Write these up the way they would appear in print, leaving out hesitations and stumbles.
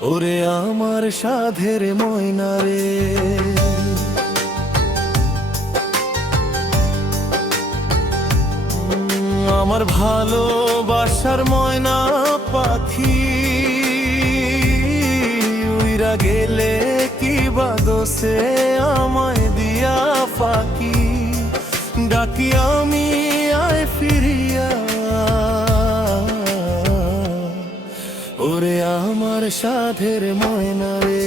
ওরে আমার সাধের ময়না রে, আমার ভালোবাসার ময়না পাখি, উইরা গেলে কি বাদসে আমায় দিয়া ফাঁকি, ডাকি আমি আয় ফিরিয়া, ওরে আমার সাধের ময়না রে।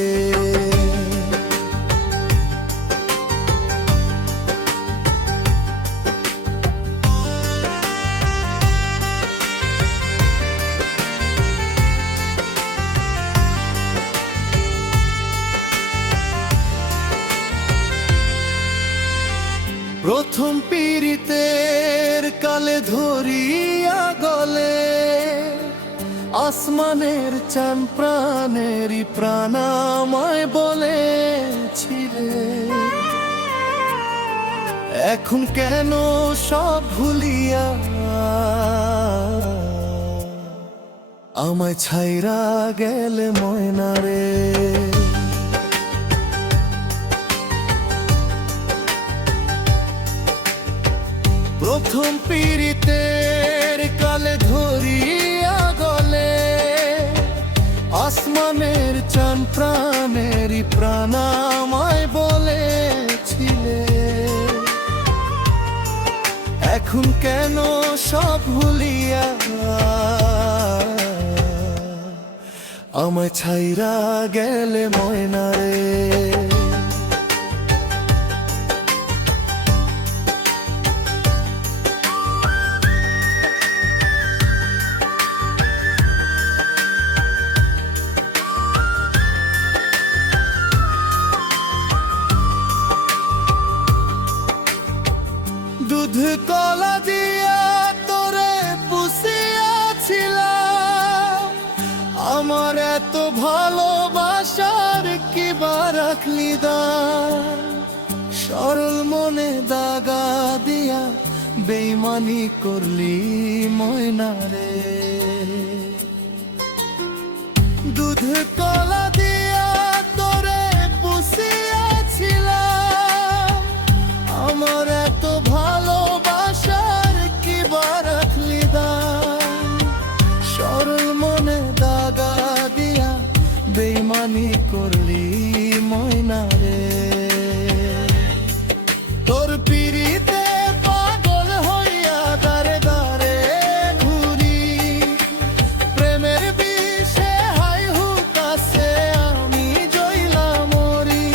প্রথম পীড়িতের কালে ধরিয়া গলে, আসমানের চান প্রাণেরই প্রাণাময় বলেছিলে। এখন কেন সব ভুলিয়া আমায় ছাইরা গেলে ময়না রে। প্রথম পীড়িতের কালে ধরিয়া গলে, আসমানের চান প্রাণেরই প্রাণাময় বলেছিলে। এখন কেন সব ভুলিয়া আমায় ছাইরা গেলে ময়না রে। দুধ কলা দিয়া তোরে পুষিয়াছিলাম, আমার এত ভালোবাসার কি বা রাখলি দাম। সরল মনে দাগা দিয়া বেইমানি করলি ময়না রে। দুধ কলা দিয়া তোরে পুষিয়াছিলাম, আমার এত ভালোবাসার কি বা রাখলি দাম। সরল মনে দাগা দিয়া বেইমানি করলি ময়না রে। তোর পিড়িতে পাগল হইয়া দারে দারে ঘুরি, প্রেমের বিষে হাই হুতাছে আমি জইলা মরি।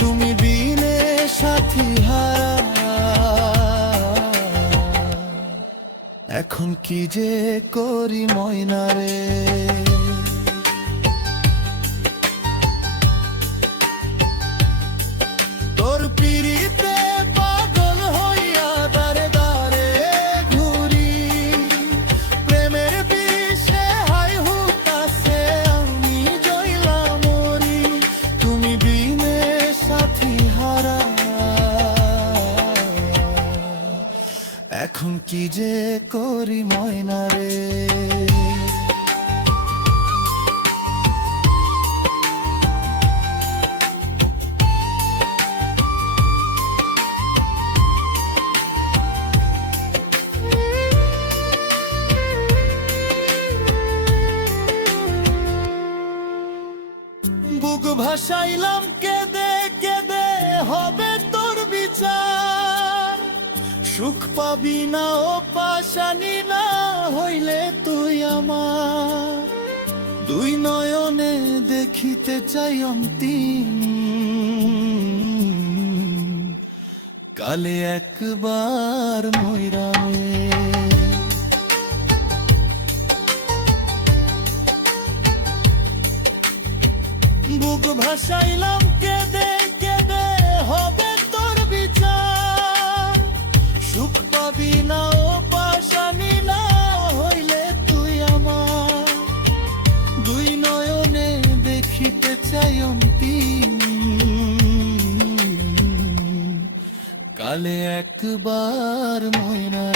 তুমি বিনে সাথী হারা, এখন কি যে করি ময়না রে। তোর পিড়িতে পাগল হইয়া দারে দারে ঘুরি, প্রেমের বিষে হাই হুতাছে আমি জইলা মরি। তুমি বিনে সাথী হারা, এখন কি যে করি ময়না রে। বুক ভাসাইলাম কেঁদে কেঁদে হবে তোর বিচার, সুখ পাবি না ও পাশানি না হইলে তুই আমার। দুই নয়নে দেখিতে চাই অন্তিম কালে একবার ময়রামে। বুক ভাসাইলাম কেঁদে কেঁদে হবে তোর বিচার, সুখ পাবি না ও পাশানি না হইলে তুই আমার। দুই নয়নে দেখিতে চাই অন্তিম কালে একবার ময়না